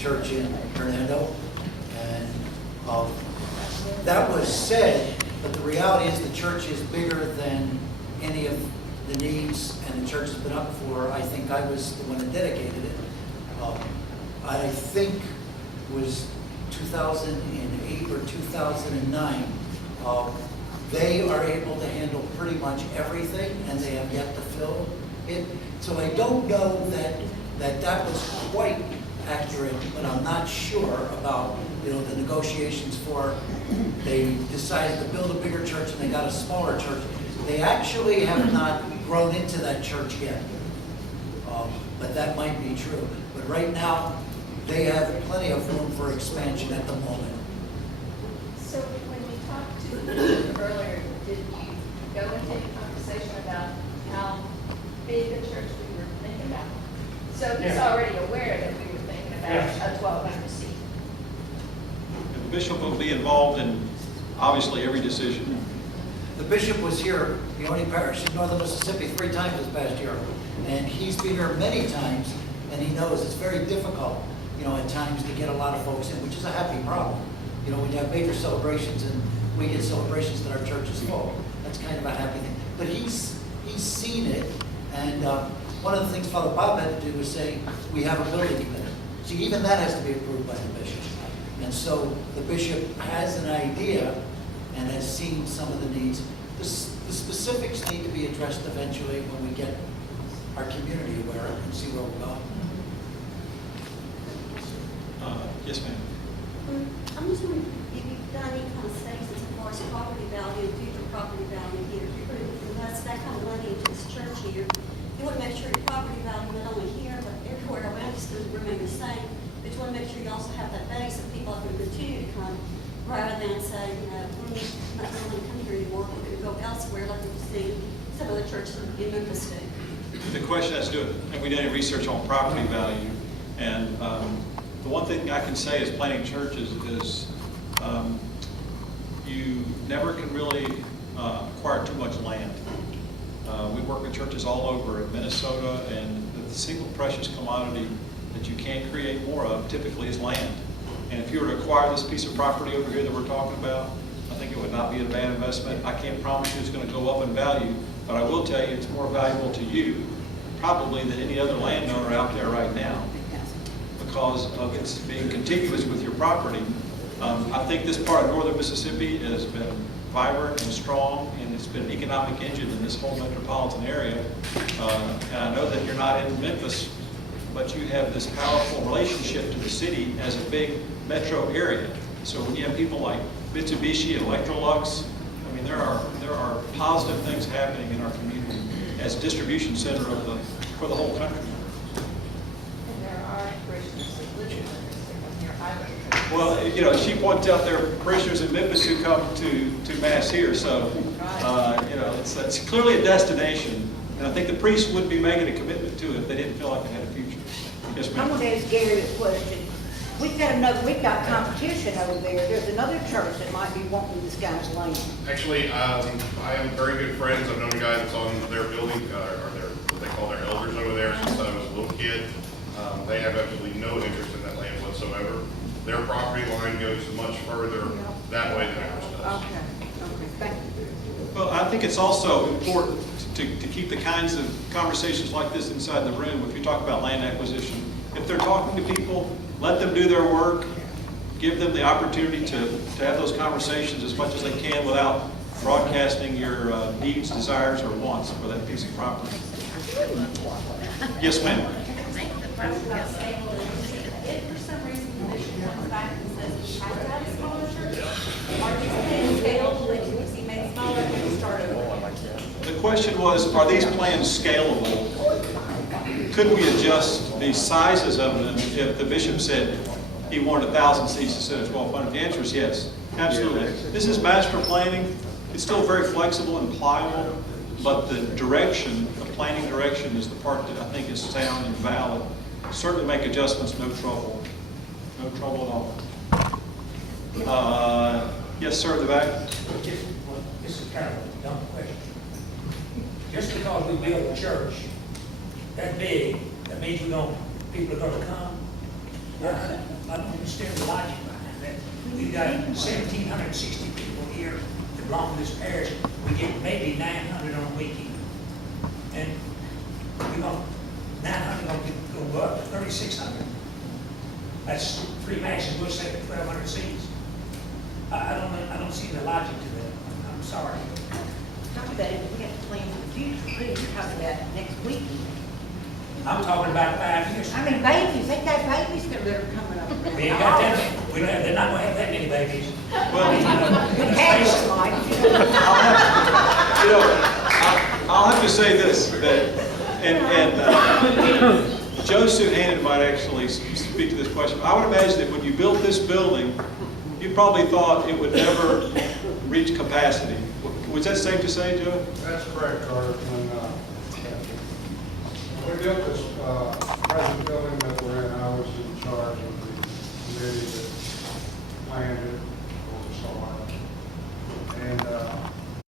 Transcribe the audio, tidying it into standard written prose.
church in Hernando. And that was said, but the reality is the church is bigger than any of the needs, and the church has been up for, I think I was the one that dedicated it. I think it was 2008 or 2009. They are able to handle pretty much everything, and they have yet to fill it. So I don't know that was quite accurate, but I'm not sure about, the negotiations for, they decided to build a bigger church and they got a smaller church. They actually have not grown into that church yet, but that might be true. But right now, they have plenty of room for expansion at the moment. So when we talked to you earlier, did you go into a conversation about how big a church we were thinking about? So he's already aware that we were thinking about a 1,200 seat. The bishop will be involved in, obviously, every decision. The bishop was here, the only parish in northern Mississippi, 3 times this past year. And he's been here many times, and he knows it's very difficult, at times to get a lot of folks in, which is a happy problem. When you have major celebrations and we get celebrations that our church is full, that's kind of a happy thing. But he's seen it, and one of the things Father Bob had to do was say, we have a building committee. See, even that has to be approved by the bishop. And so the bishop has an idea and has seen some of the needs. The specifics need to be addressed eventually when we get our community aware and see where we're going. Yes, ma'am. I'm just wondering if you've done any kind of studies as far as property value and future property value here. If you're going to invest that kind of money into this church here, you want to make sure your property value not only here but everywhere around is going to remain the same. But you want to make sure you also have that base of people that are going to continue to come, rather than say, we're not going to come here anymore. We're going to go elsewhere, like we've seen some other churches in Memphis do. The question has to do, and we did any research on property value, and the one thing I can say as planning churches is you never can really acquire too much land. We work with churches all over in Minnesota, and the single precious commodity that you can't create more of typically is land. And if you were to acquire this piece of property over here that we're talking about, I think it would not be a bad investment. I can't promise you it's going to go up in value, but I will tell you it's more valuable to you probably than any other landowner out there right now, because of its being contiguous with your property. I think this part of northern Mississippi has been vibrant and strong, and it's been an economic engine in this whole metropolitan area. And I know that you're not in Memphis, but you have this powerful relationship to the city as a big metro area. So when you have people like Mitsubishi and Electrolux, I mean, there are positive things happening in our community as a distribution center for the whole country. And there are parishioners that live in Memphis here either. Well, she points out there are parishioners in Memphis who come to Mass here, so, it's clearly a destination, and I think the priests wouldn't be making a commitment to it if they didn't feel like they had a future. Yes, I'm ma'am. going to ask Gary a question. We've got competition over there. There's another church that might be wanting this guy's land. Actually, I am very good friends. I've known a guy that's on their building, or what they call their elders over there since I was a little kid. They have absolutely no interest in that land whatsoever. Their property line goes much further that way than ours does. Okay, thank you. Well, I think it's also important to keep the kinds of conversations like this inside the room. If you talk about land acquisition, if they're talking to people, let them do their work, give them the opportunity to have those conversations as much as they can without broadcasting your needs, desires, or wants for that piece of property. Yes, ma'am. If for some reason the bishop comes back and says he has to have a smaller church, are these plans scalable? If he made smaller, can we start over? The question was, are these plans scalable? Could we adjust the sizes of them if the bishop said he wanted 1,000 seats instead of 1,200? The answer is yes, absolutely. This is master planning. It's still very flexible and pliable, but the direction, the planning direction, is the part that I think is sound and valid. Certainly make adjustments, no trouble. No trouble at all. Yes, sir, in the back. This is kind of a dumb question. Just because we build a church that big, that means people are going to come? understand the logic behind that. We've got 1,760 people here that belong to this parish. We get maybe 900 on a weekend. And we're going, 900 going to go up to 3,600. That's 3 masses, we'll say 1,200 seats. I don't see the logic to that. I'm sorry. Talk about it, we got to plan for the future, too, you're talking about next weekend. I'm talking about 5 years. I mean, babies, they got babies that are coming up. We ain't got that many. We don't have, they're not gonna have that many babies. Well, The cats like, you know, I'll have to say this, that, Joe Suhanen might actually speak to this question. I would imagine that when you built this building, you probably thought it would never reach capacity. Was that safe to say, Joe? That's correct, Carter. When we built this present building that we're in, I was in charge of the committee that